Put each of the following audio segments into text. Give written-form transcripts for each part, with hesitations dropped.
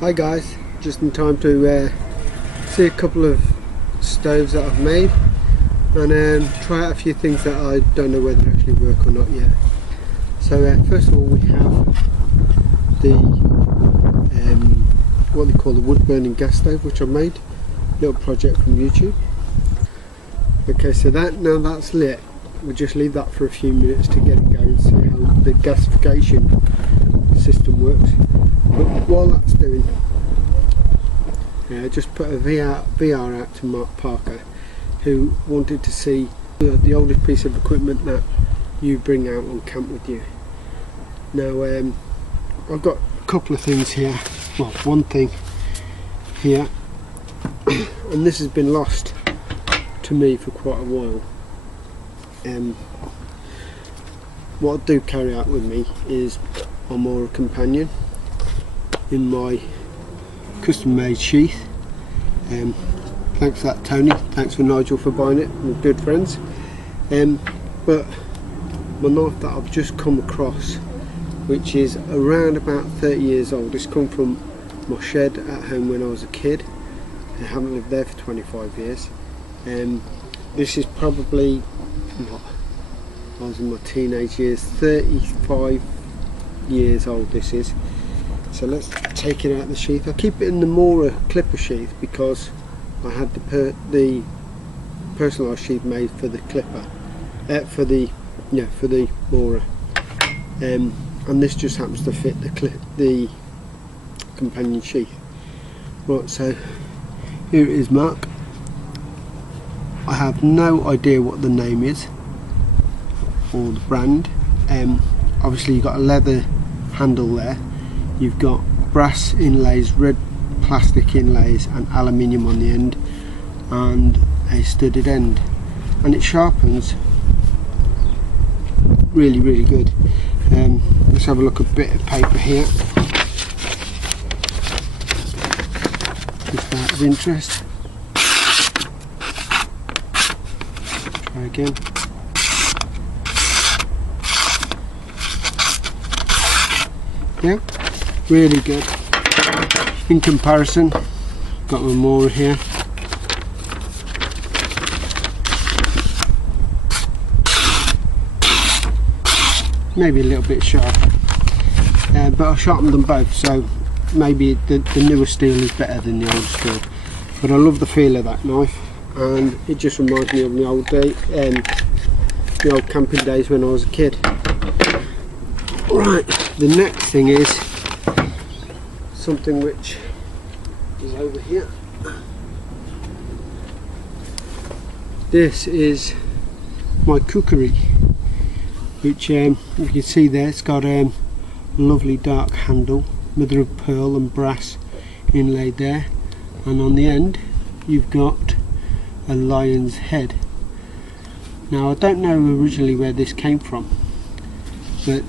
Hi guys, just in time to see a couple of stoves that I've made and try out a few things that I don't know whether they actually work or not yet. So first of all we have the what they call the wood burning gas stove, which I made, little project from YouTube. Okay, so now that's lit, we'll just leave that for a few minutes to get it going, see how the gasification system works. But while that's doing, just put a VR out to Mark Parker, who wanted to see the oldest piece of equipment that you bring out on camp with you. Now I've got a couple of things here, well, one thing here, and this has been lost to me for quite a while. What I do carry out with me is my Mora companion in my custom made sheath. Thanks for that, Tony, thanks for Nigel for buying it, we're good friends. But my knife that I've just come across, which is around about 30 years old, it's come from my shed at home when I was a kid. I haven't lived there for 25 years. This is probably, what, I was in my teenage years, 35 years old this is. So let's take it out of the sheath. I keep it in the Mora clipper sheath because I had the personalised sheath made for the clipper, for the Mora, and this just happens to fit the companion sheath. Right, so here it is, Mark. I have no idea what the name is or the brand. Obviously you've got a leather handle there, you've got brass inlays, red plastic inlays and aluminium on the end, and a studded end, and it sharpens really good. Let's have a look at a bit of paper here, just out of interest. Try again. Yeah, really good. In comparison, got my Mora here. Maybe a little bit sharper, but I sharpened them both, so maybe the newer steel is better than the old steel. But I love the feel of that knife, and it just reminds me of the old camping days when I was a kid. Right, the next thing is something which is over here. This is my cookery, which you can see there, it's got a lovely dark handle, mother of pearl and brass inlaid there, and on the end you've got a lion's head. Now I don't know originally where this came from, but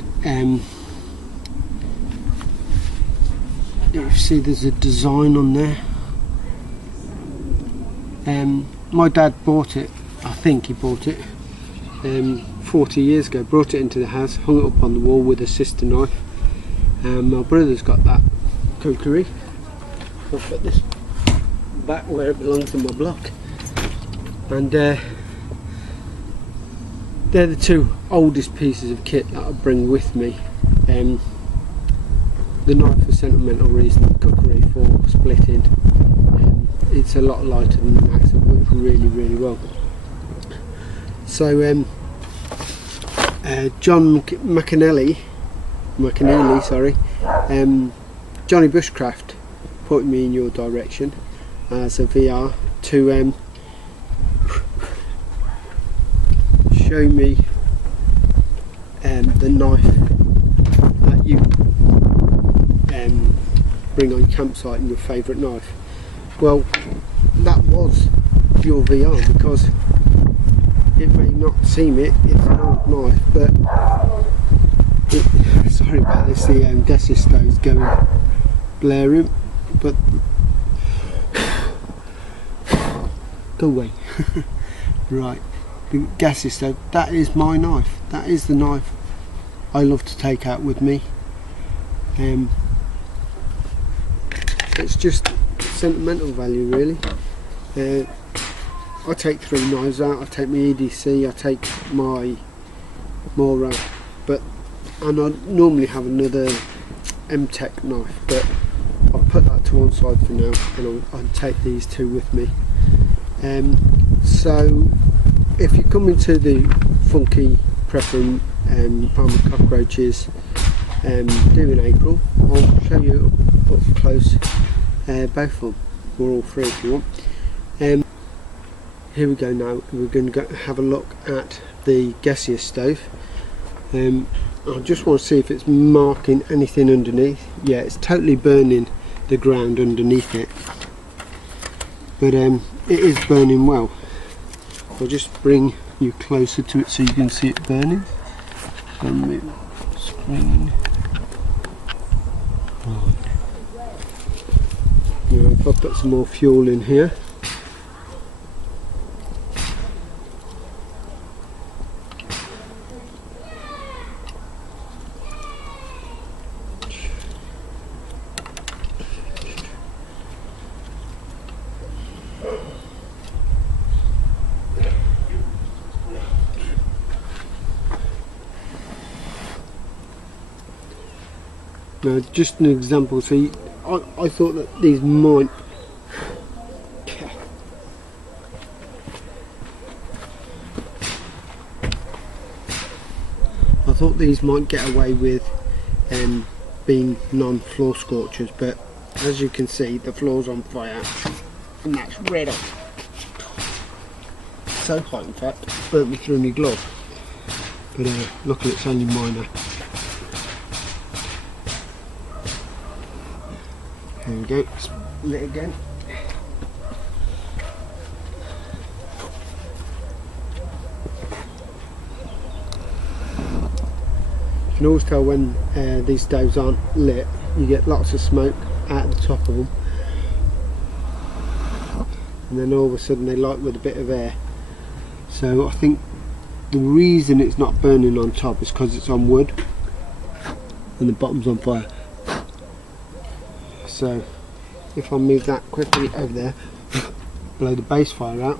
you see there's a design on there. My dad bought it, I think he bought it 40 years ago, brought it into the house, hung it up on the wall with a sister knife. My brother's got that cookery. I'll put this back where it belongs in my block, and they're the two oldest pieces of kit that I bring with me. The knife for sentimental reasons, the cookery for splitting. It's a lot lighter than that, so it works really well. So John Kenneally, sorry, Jonny Bushcraft pointed me in your direction as a VR to show me the knife that you bring on campsite and your favourite knife. Well, that was your VR, because it may not seem it's an old knife, but sorry about this, the gas stove is going blaring, but go away. Right, the gas stove, that is my knife, that is the knife I love to take out with me. it's just sentimental value really. I take 3 knives out, I take my EDC, I take my Mora, and I normally have another M-Tech knife, but I'll put that to one side for now and I'll take these 2 with me. So if you come into the funky prepper and farm cockroaches due in April, I'll show you up close both of them, or all 3 if you want. Here we go now, we're going to have a look at the gaseous stove. I just want to see if it's marking anything underneath. Yeah, it's totally burning the ground underneath it, but it is burning well. I'll just bring you closer to it so you can see it burning. So move the screen. Right. Now if I put some more fuel in here. Now, just an example, so I thought that these might get away with being non-floor scorchers, but as you can see the floor's on fire and that's red hot. So hot in fact, burnt me through my glove, but luckily it's only minor. There we go, lit again. You can always tell when these stoves aren't lit. You get lots of smoke out the top of them, and then all of a sudden they light with a bit of air. So I think the reason it's not burning on top is because it's on wood and the bottom's on fire. So if I move that quickly over there, blow the base fire out,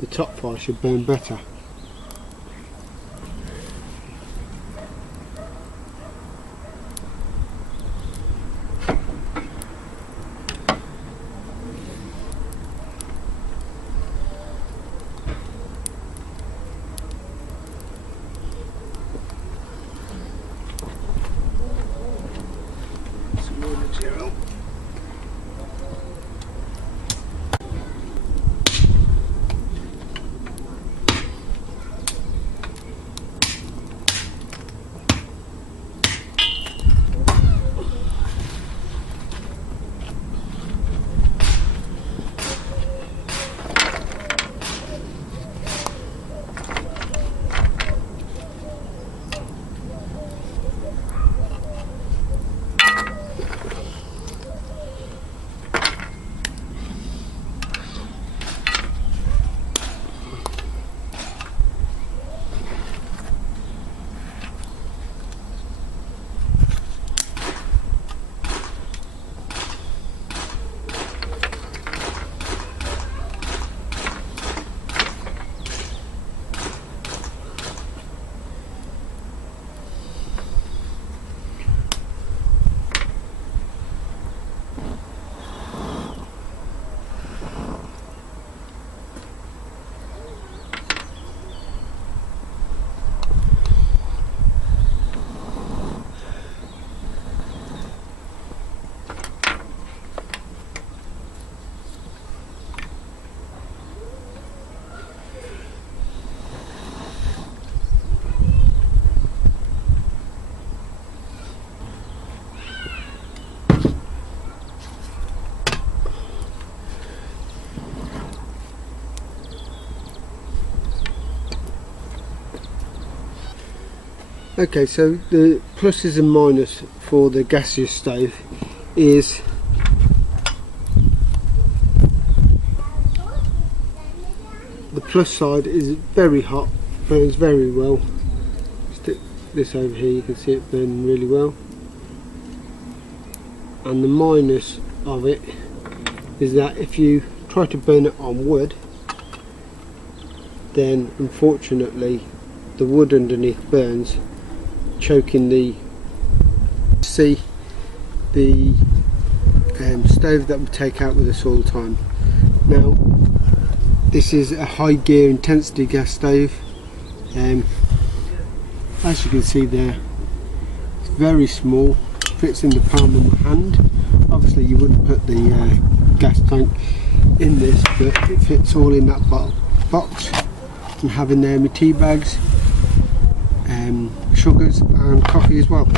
the top fire should burn better. Some more material. Okay, so the pluses and minuses for the gaseous stove is the plus side is very hot, burns very well. Stick this over here, you can see it burning really well. And the minus of it is that if you try to burn it on wood, then unfortunately the wood underneath burns, choking the stove that we take out with us all the time. Now this is a high gear intensity gas stove. As you can see there, it's very small, fits in the palm of my hand. Obviously you wouldn't put the gas tank in this, but it fits all in that box. And having there my tea bags, sugars and coffee as well,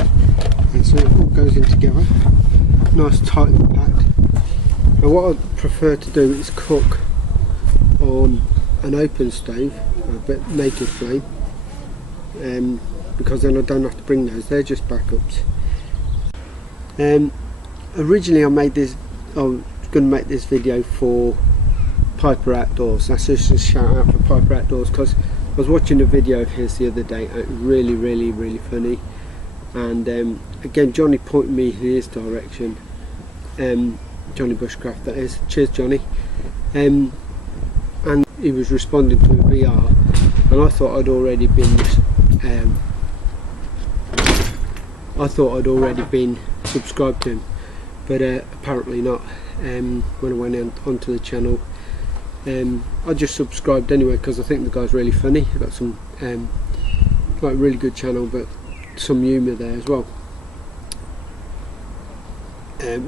and so it all goes in together, nice tight and packed. Now what I prefer to do is cook on an open stove, a bit naked flame, because then I don't have to bring those, they're just backups. Originally I was going to make this video for Piper Outdoors. That's just a shout out for Piper Outdoors, because I was watching a video of his the other day, and it was really funny, and again Jonny pointed me in his direction, Jonny Bushcraft that is, cheers Jonny, and he was responding to a VR, and I thought I'd already been subscribed to him, but apparently not. When I went onto the channel, I just subscribed anyway because I think the guy's really funny. He's got some like really good channel, but some humour there as well.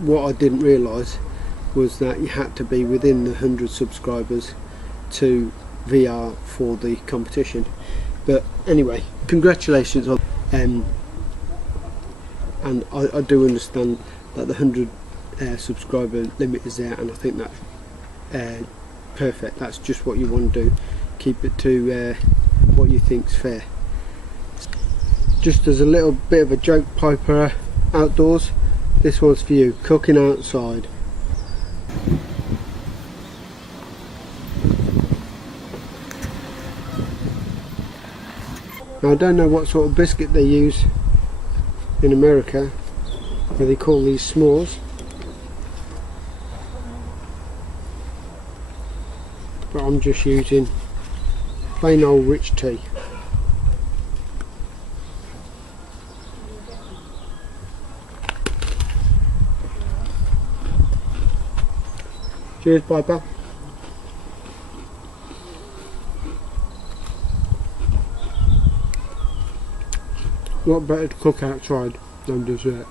What I didn't realise was that you had to be within the 100 subscribers to VR for the competition. But anyway, congratulations on and I do understand that the 100 subscriber limit is there, and I think that's perfect. That's just what you want to do, keep it to what you think's fair. Just as a little bit of a joke, Piper Outdoors, this one's for you, cooking outside. Now I don't know what sort of biscuit they use in America, where they call these s'mores, but I'm just using plain old rich tea. Cheers, Piper. What better to cook outside than dessert?